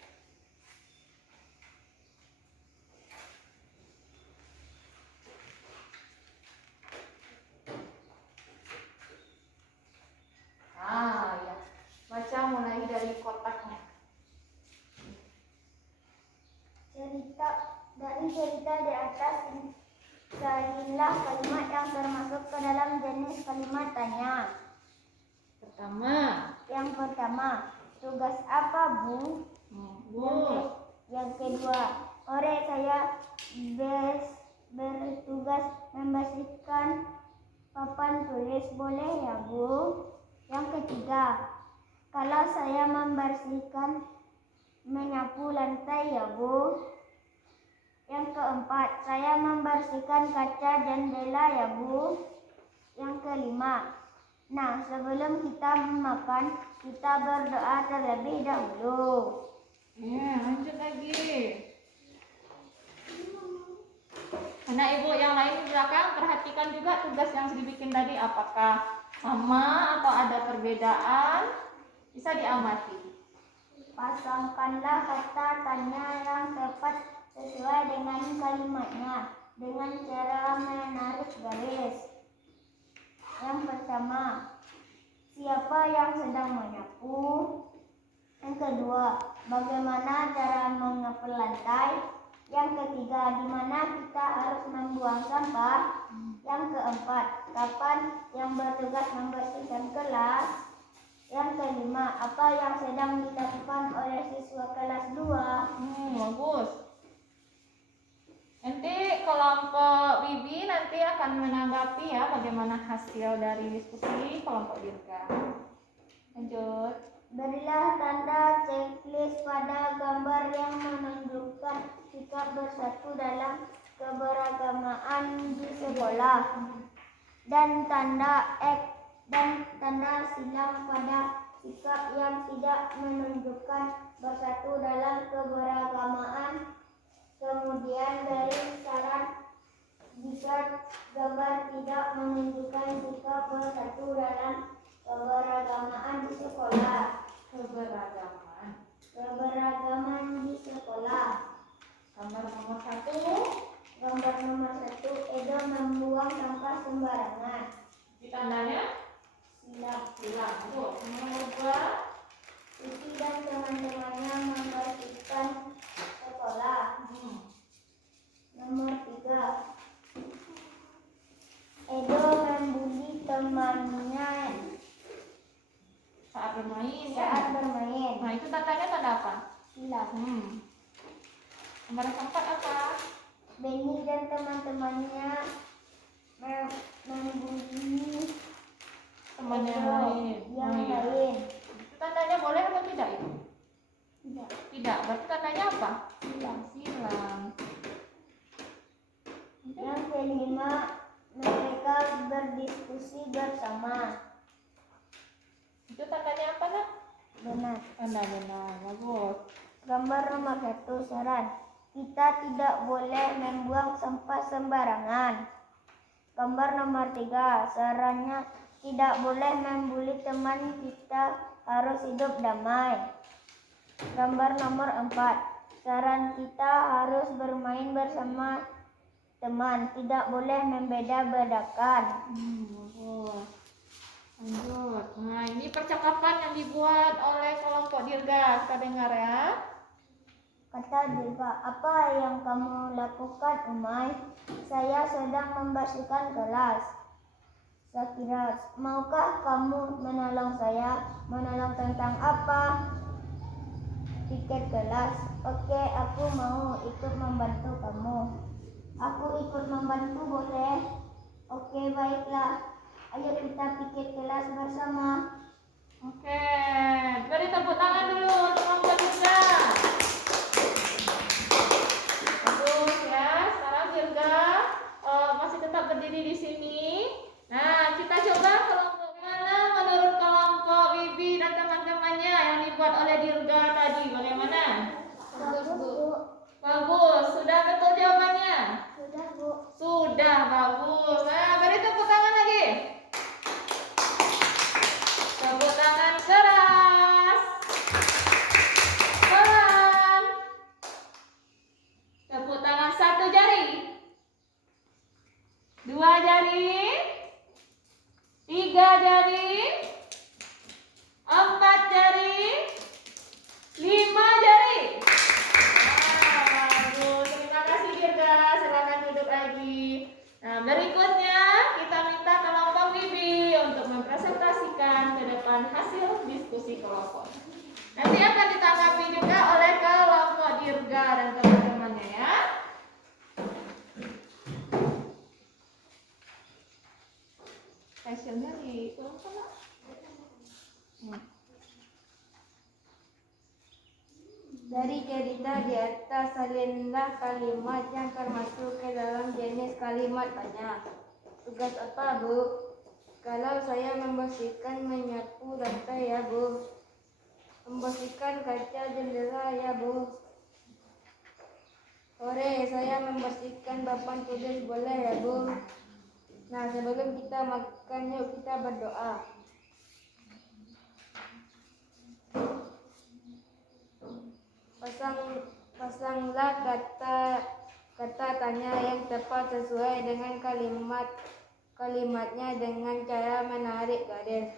Ah, ya. Baca mulai dari kotaknya. Dari cerita di atas, carilah kalimat yang termasuk ke dalam jenis kalimat tanya. Yang pertama, tugas apa, Bu? Yang kedua, saya bertugas membersihkan papan tulis, boleh ya, Bu? Yang ketiga, kalau saya membersihkan menyapu lantai ya, Bu? Yang keempat, saya membersihkan kaca jendela ya, Bu? Yang kelima, nah sebelum kita makan, kita berdoa terlebih dahulu. Lanjut lagi. Anak Ibu yang lain di belakang, perhatikan juga tugas yang sudah dibikin tadi. Apakah sama atau ada perbedaan? Bisa diamati. Pasangkanlah kata tanya yang tepat sesuai dengan kalimatnya dengan cara menarik garis. Yang pertama, siapa yang sedang menyapu? Yang kedua, bagaimana cara menyapu lantai? Yang ketiga, di mana kita harus membuang sampah? Yang keempat, kapan yang bertugas membersihkan kelas? Yang kelima, apa yang sedang dilakukan oleh siswa kelas 2? Bagus. Nanti kelompok Bibi nanti akan menanggapi ya bagaimana hasil dari diskusi kelompok Dirga. Lanjut. Berilah tanda checklist pada gambar yang menunjukkan sikap bersatu dalam keberagamaan di sekolah dan tanda X dan tanda silang pada sikap yang tidak menunjukkan bersatu dalam keberagamaan. Kemudian beri saran jika gambar tidak menunjukkan sikap bersatu dalam keberagaman di sekolah. Keberagaman di sekolah. Gambar nomor 1. Gambar nomor 1, Edo membuang sampah sembarangan. Di tandanya silang. Nomor 2, Siti dan teman-temannya membersihkan sekolah. Nomor 3, Edo membuli temannya saat bermain. Nah, itu tandanya tanda apa? Silang. Nomor 4 apa? Benny dan teman-temannya membuli teman yang lain. Itu tandanya boleh atau tidak itu? Tidak. Berarti tandanya apa? Silang. Yang kelima, mereka berdiskusi bersama. Itu tandanya apa, Nak? Benar. Tanda benar. Bagus. Gambar nomor 1, saran. Kita tidak boleh membuang sampah sembarangan. Gambar nomor 3, sarannya tidak boleh membuli teman, kita harus hidup damai. Gambar nomor 4, saran kita harus bermain bersama teman, tidak boleh membeda-bedakan. Lanjut. Nah, ini percakapan yang dibuat oleh kelompok Dirga. Kita dengar ya. Kata Dirga, apa yang kamu lakukan, Umay? Saya sedang membersihkan kelas. Sakira, maukah kamu menolong saya? Menolong tentang apa? Piket kelas. Oke, aku mau ikut membantu kamu. Aku ikut membantu boleh? Oke, baiklah. Ayo kita piket kelas bersama. Oke, beri tepuk tangan dulu untuk kelompok Dirga. Bagus ya. Sekarang Dirga masih tetap berdiri di sini. Nah, kita coba kelompok mana menurut kelompok Bibi dan teman-temannya yang dibuat oleh Dirga tadi. Bagaimana? Bagus, Bu. Bagus. Sudah betul jawabannya? Sudah, Bu. Sudah, bagus. Nah, beri tepuk tangan lagi. Tepuk tangan keras. Pelan. Tepuk tangan 1 jari. 2 jari. 3 jari. 4 jari. 5 jari. Bagus. Terima kasih Dirga. Silakan duduk lagi. Nah, berikutnya kita minta kelompok Bibi untuk mempresentasikan ke depan hasil diskusi kelompok. Nanti akan ditanggapi juga oleh kelompok Dirga dan teman-temannya ya. Hasilnya di kelompok lah. Dari cerita di atas, salinlah kalimat yang termasuk ke dalam jenis kalimat tanya. Tugas apa, Bu? Kalau saya membersihkan menyapu lantai ya, Bu. Membersihkan kaca jendela ya, Bu. Sore saya membersihkan papan tulis boleh ya, Bu. Nah, sebelum kita makan, yuk kita berdoa. Pasanglah kata tanya yang tepat sesuai dengan kalimatnya dengan cara menarik garis.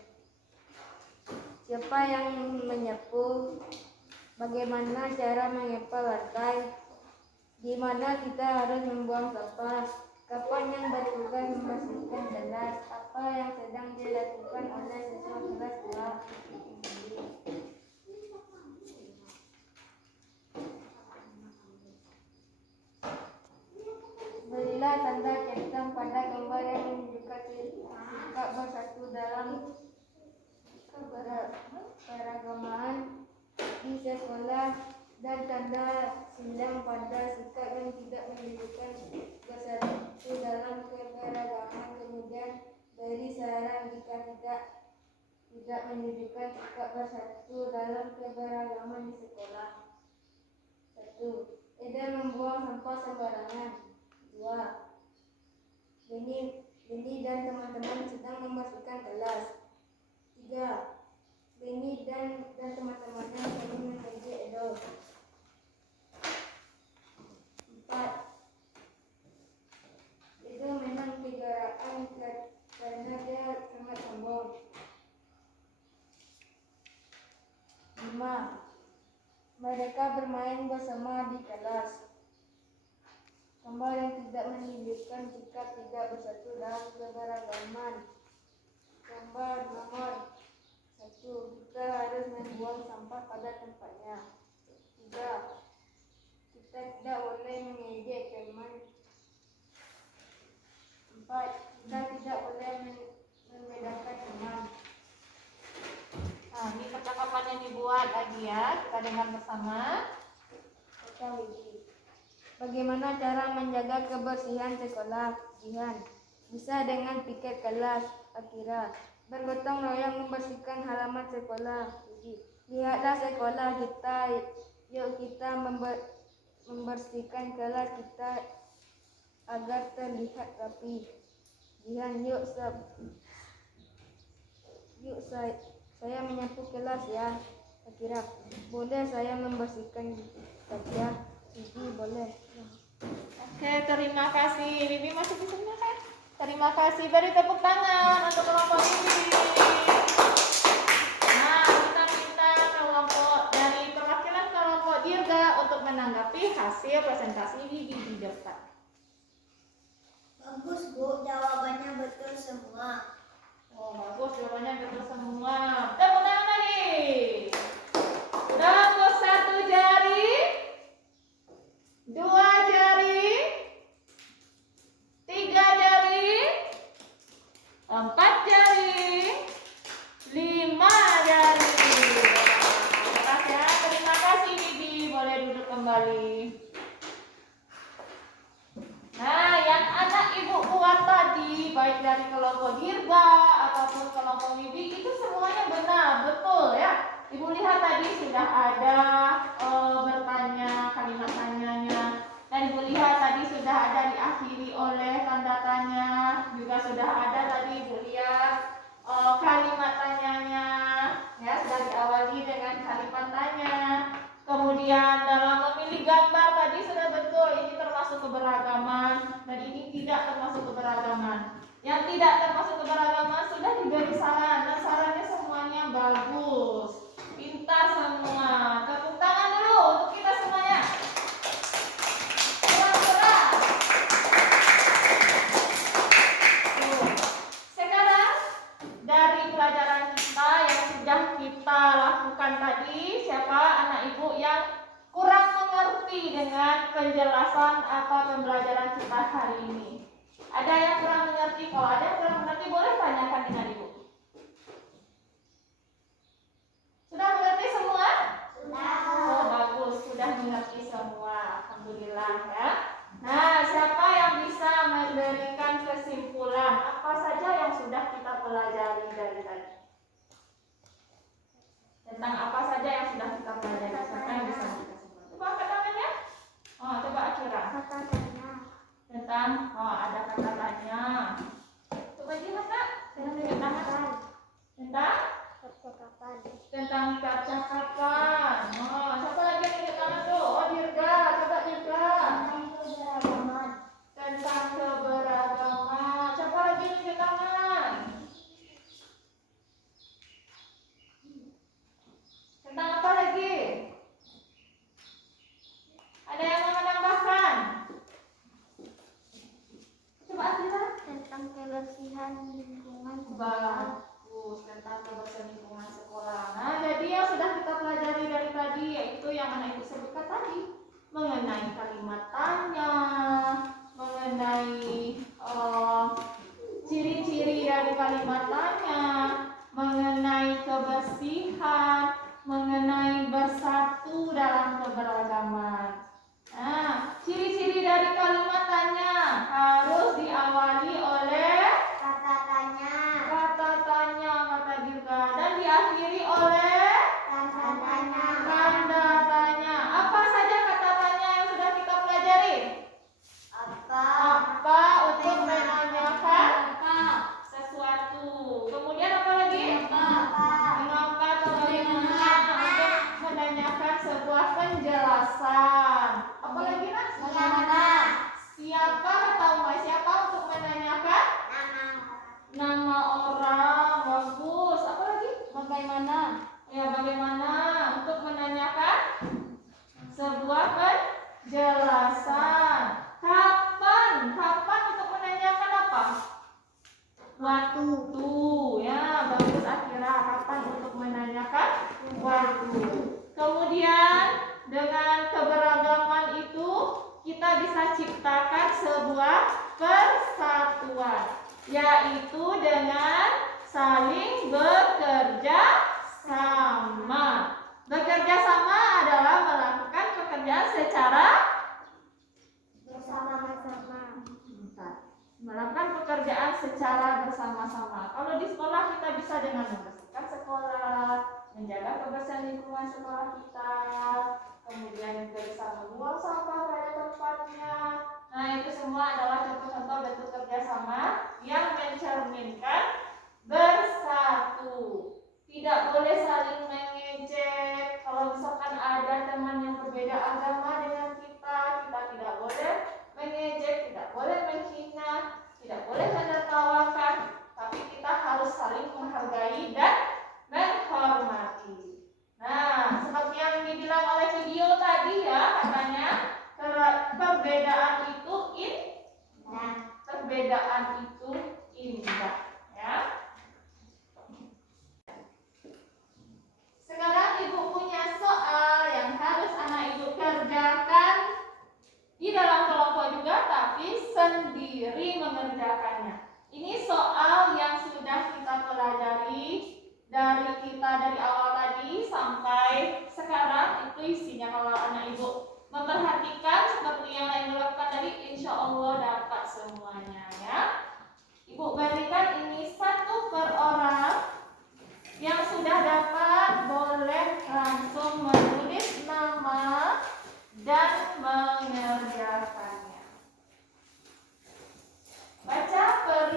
Siapa yang menyapu? Bagaimana cara mengepel lantai? Di mana kita harus membuang sampah? Kapan yang bertugas membersihkan kelas? Apa yang sedang dilakukan oleh siswa kelas 2? Berilah tanda centang pada gambar yang menunjukkan sikap bersatu dalam keberagaman di sekolah dan tanda silang pada sikap yang tidak menunjukkan bersatu dalam keberagaman. Kemudian beri saran jika tidak menunjukkan sikap bersatu dalam keberagaman di sekolah. 1. Tidak membuang sampah sembarangan. 2. Beni dan teman-teman sedang membersihkan kelas. 3. Beni dan teman-temannya sedang mengaji Edo. 4. Itu memang kegaraan karena dia sangat sombong. 5. Mereka bermain bersama di kelas. Gambar yang tidak menunjukkan sikap tidak bersatu dalam keberagaman. Gambar nomor 1. Kita harus membuang sampah pada tempatnya. 3. Kita tidak boleh mengejek teman. 4. Kita tidak boleh membedakan teman. Nah, ini percakapan yang dibuat lagi ya. Kita dengar bersama. Kata Widi. Bagaimana cara menjaga kebersihan sekolah? Jihan. Bisa dengan piket kelas. Akira. Bergotong royong membersihkan halaman sekolah. Widi. Lihatlah sekolah kita. Yuk kita membersihkan kelas kita agar terlihat rapi. Jihan. Saya menyapu kelas ya. Akira. Boleh saya membersihkan saja. Bibi boleh. Oke, terima kasih. Bibi masih di sana kan? Terima kasih. Beri tepuk tangan untuk kelompok Bibi. Nah, kita minta kelompok dari perwakilan kelompok Dirga untuk menanggapi. hasil presentasi di depan. Bagus Bu, jawabannya betul semua. Oh, bagus, jawabannya betul semua. Tepuk tangan lagi. Rambut 1 jari, 2 jari, 3 jari, 4 jari, 5 jari. Keras ya. Terima kasih Bibi. Boleh duduk kembali. Nah, yang anak ibu buat tadi, baik dari kelompok Dirga ataupun kelompok Bibi, itu semuanya benar, betul ya. Ibu lihat tadi sudah ada bertanya, kalimat tanyanya. Dan ibu lihat tadi sudah ada diakhiri oleh tanda tanya. Juga sudah ada tadi ibu lihat kalimat tanyanya. Ya, sudah diawali dengan kalimat tanya. Kemudian dalam memilih gambar tadi sudah betul, ini termasuk keberagaman dan ini tidak termasuk keberagaman. Yang tidak termasuk keberagaman sudah diberi saran dan sarannya semuanya bagus, pintar semua. Tepuk tangan dulu untuk kita semuanya. Keras-keras. Sekarang dari pelajaran kita yang sudah kita lakukan tadi, siapa anak ibu yang kurang mengerti dengan penjelasan atau pembelajaran kita hari ini? Ada yang kurang mengerti? Kalau ada yang kurang mengerti, boleh tanyakan dengan ibu. Sudah mengerti semua? Sudah. Oh, bagus, sudah mengerti semua. Alhamdulillah ya. Nah, siapa yang bisa memberikan kesimpulan apa saja yang sudah kita pelajari dari tadi? Tentang apa saja yang sudah kita pelajari? Siapa yang bisa memberikan kesimpulan? Coba angkat tangannya. Oh, coba Akira. Tentang, ada kata tanya. Coba jelas nak. Tentang percakapan. Oh, siapa lagi yang tunjuk tangan tuh? Oh, Dirga. Coba Dirga. Tentang keberagaman. Siapa lagi yang tunjuk tangan? Tentang apa lagi? Ada yang mau menambahkan? Coba Akira. Tentang kebersihan lingkungan Bagus, tentang kebersihan lingkungan sekolah. Nah, jadi yang sudah kita pelajari dari tadi yaitu yang anak ibu sebutkan tadi, mengenai kalimat tanya, mengenai ciri-ciri dari kalimat tanya, mengenai kebersihan, mengenai bersatu dalam keberagaman. Nah, ciri-ciri dari kalimat tanya harus diawali oleh kata tanya kata Dirga dan diakhiri oleh tanda tanya. Apa saja kata tanya yang sudah kita pelajari? Apa untuk menanyakan sesuatu. Kemudian apa lagi? Mengapa atau bagaimana untuk menanyakan sebuah penjelasan. Apa lagi nak? Siapa atau siapa untuk menanyakan nama orang. Bagus. Apa lagi? Bagaimana? Ya, bagaimana untuk menanyakan sebuah penjelasan. Kapan untuk menanyakan apa? Waktu. Ya, bagus Akira. Kapan untuk menanyakan waktu. Kemudian dengan keberagaman itu kita bisa ciptakan sebuah persatuan, yaitu dengan saling bekerja sama. Bekerja sama adalah melakukan pekerjaan secara bersama-sama. melakukan pekerjaan secara bersama-sama. Kalau di sekolah kita bisa dengan membersihkan sekolah, menjaga kebersihan lingkungan sekolah kita, kemudian juga bisa membuang sampah pada tempatnya. Nah, itu semua adalah contoh-contoh bentuk kerjasama yang mencerminkan bersatu. Tidak boleh saling mengejek. Kalau misalkan ada teman yang berbeda agama dengan kita tidak boleh mengejek, tidak boleh menghina, tidak boleh menertawakan, tapi kita harus saling menghargai dan menghormati. Nah, seperti yang dibilang oleh video tadi ya, katanya perbedaan itu indah, ya. Sekarang ibu punya soal yang harus anak ibu kerjakan di dalam kelompok juga, tapi sendiri mengerjakannya. Ini soal yang sudah kita pelajari dari awal tadi sampai sekarang. Itu isinya, kalau anak ibu memperhatikan seperti yang ibu lakukan tadi, insya Allah dapat semuanya, ya. Ibu berikan ini satu per orang. Yang sudah dapat boleh langsung menulis nama dan mengerjakannya. Baca per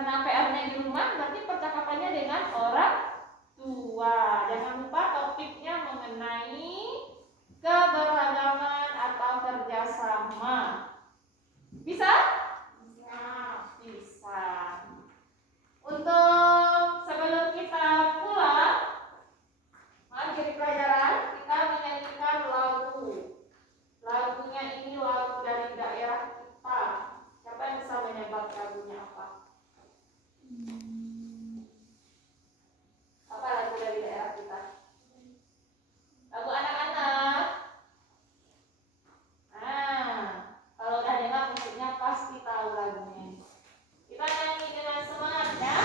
Karena PR-nya di rumah, berarti percakapannya dengan orang tua. Jangan lupa topiknya mengenai keberagaman atau kerjasama. Bisa? Bisa. Untuk sebelum kita pulang, mengakhiri pelajaran, kita menyanyikan lagu. Lagunya ini lagu dari daerah kita. Siapa yang bisa menebak lagunya apa? Apa lagu dari daerah kita? Lagu anak-anak. Nah, kalau udah dengar musiknya pasti tahu lagunya. Kita nyanyi dengan semangat ya.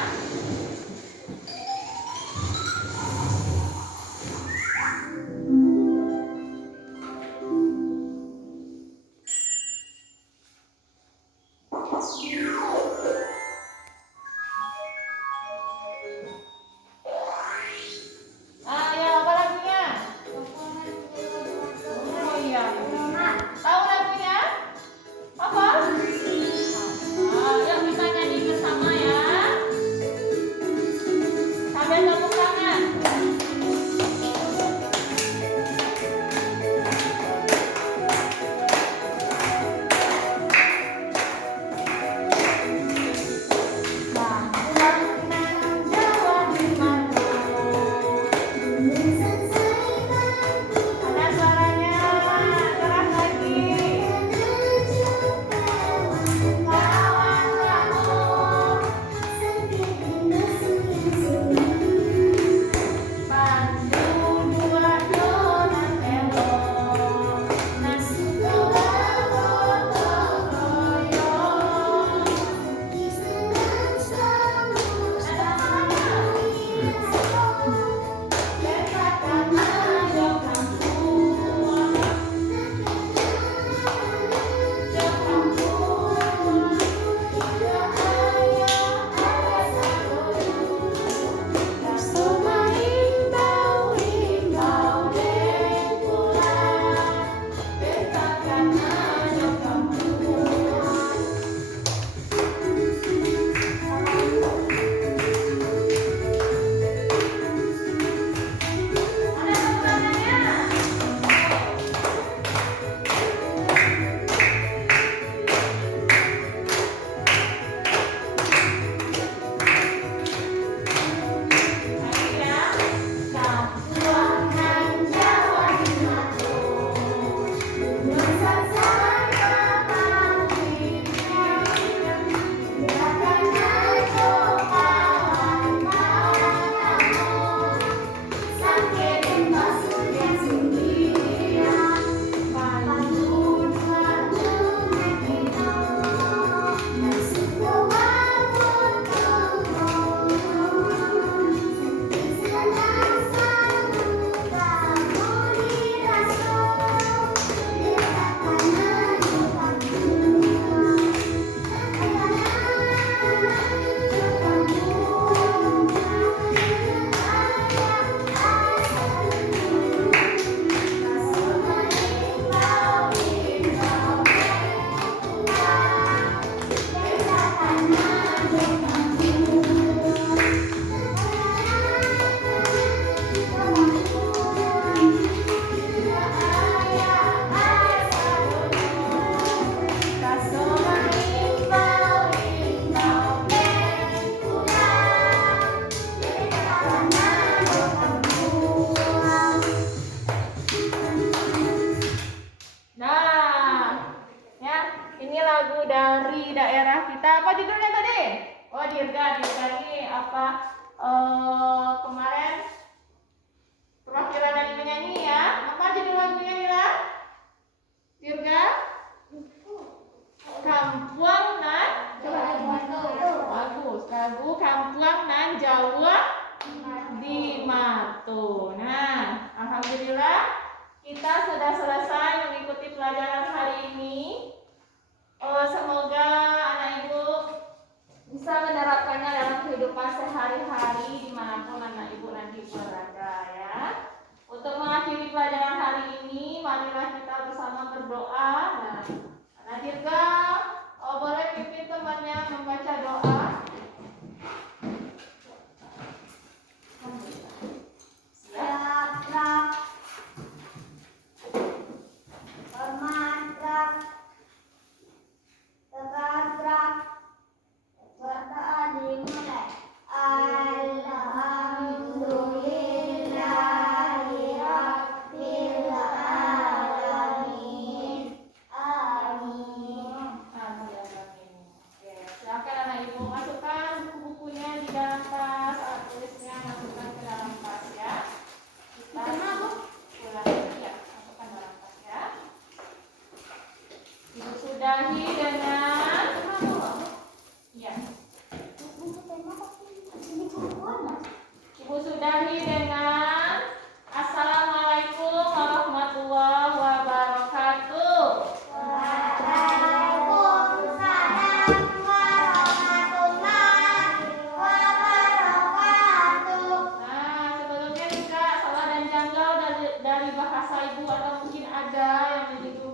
Ayo, apa lagunya? Oh iya. Tahu lagunya? Apa? Yuk kita nyanyi bersama ya. Sambil tepuk tangan. Ada suaranya, keras lagi. Dirga ini apa kemarin perwakilan dari penyanyi ya. Apa judul lagunya Mila? Dirga? Kampuang nan bagus. Lagu Kampuang nan Jawa di Matu. Nah, alhamdulillah kita sudah selesai mengikuti pelajaran hari ini. Semoga anak ibu bisa menerapkannya dalam kehidupan sehari-hari dimanapun anak ibu nanti berada ya. Untuk mengakhiri pelajaran hari ini, marilah kita bersama berdoa. Nah, Dirga boleh pimpin temannya membaca doa. dari bahasa ibu atau mungkin ada yang menjadi